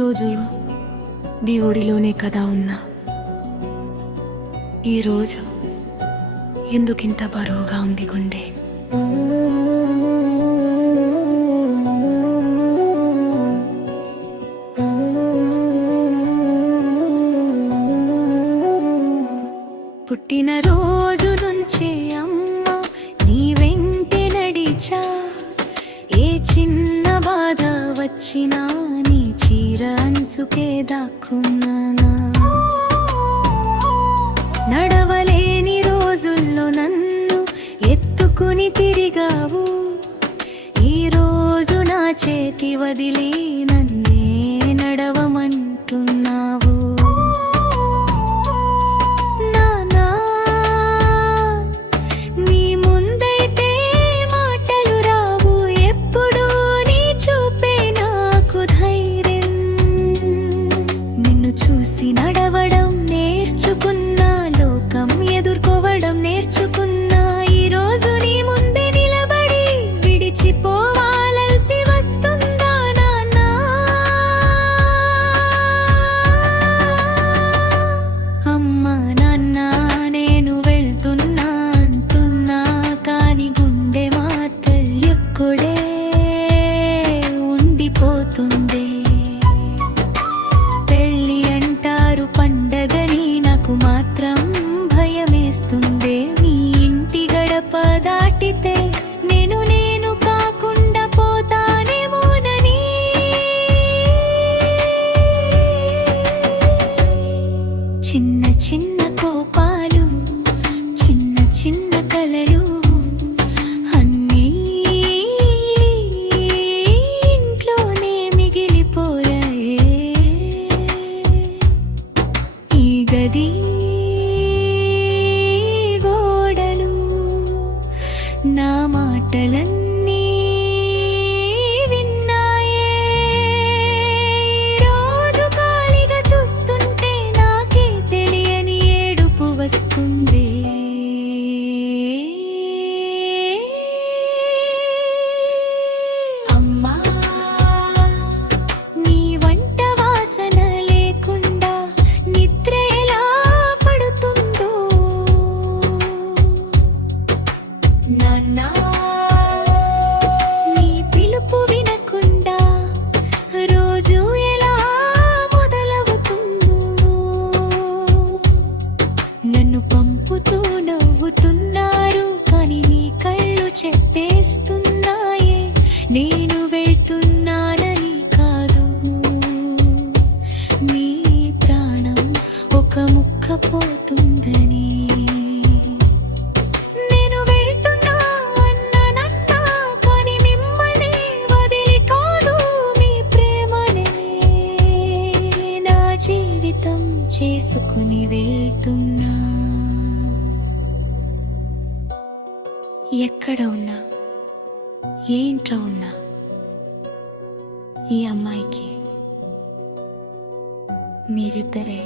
రోజులు నీ ఒడిలోనే కదా ఉన్నా. ఈరోజు ఎందుకింత బరువుగా ఉంది గుండె? పుట్టిన రోజు నుంచి అమ్మ నీ వెంటే నడిచా. ఏ చిన్న బాధ వచ్చినా నీ చీర అంచుకే దాక్కున్నానా. నడవలేని రోజుల్లో నన్ను ఎత్తుకుని తిరిగావు. ఈరోజు నా చేతి వదిలి నన్నే నడవమంటున్నావు. నడవడం నేర్చుకున్నా, లోకం ఎదుర్కోవడం నేర్చుకున్నా. ఈరోజు నీ ముందే నిలబడి విడిచిపోవాల్సి వస్తుందా నాన్నా? అమ్మా నాన్న నేను వెళ్తున్నా అంటున్నా, కాని గుండె మాత్రం ఎక్కడే ఉండిపోతుంది. పండగని నాకు మాత్రం భయమేస్తుందే. మీ ఇంటి గడప దాటితే నేను కాకుండా పోతానేమోనని. చిన్న చిన్న కోపాలు, చిన్న చిన్న కలలు అన్నీ ఇంట్లోనే మిగిలిపోయాయే. గది గోడలు నా మాటలన్నీ విన్నాయే. రోజు ఖాళీగా చూస్తుంటే నాకే తెలియని ఏడుపు వస్తుంది. అమ్మా నీ వంట వాసన లేకుండా నిద్ర నాన్నా, నీ పిలుపు వినకుండా రోజు ఎలా మొదలవుతుందో. నన్ను పంపుతూ నవ్వుతున్నారు, కానీ నీ కళ్ళు చెప్పేస్తున్నాయే నేను వెళ్తున్నానని కాదు. మీ ప్రాణం ఒక ముక్క పోతుందని. చేసుకుని వెళ్తున్నా. ఎక్కడ ఉన్నా, ఏంట్రా ఉన్నా, ఈ అమ్మాయికి మీరిద్దరే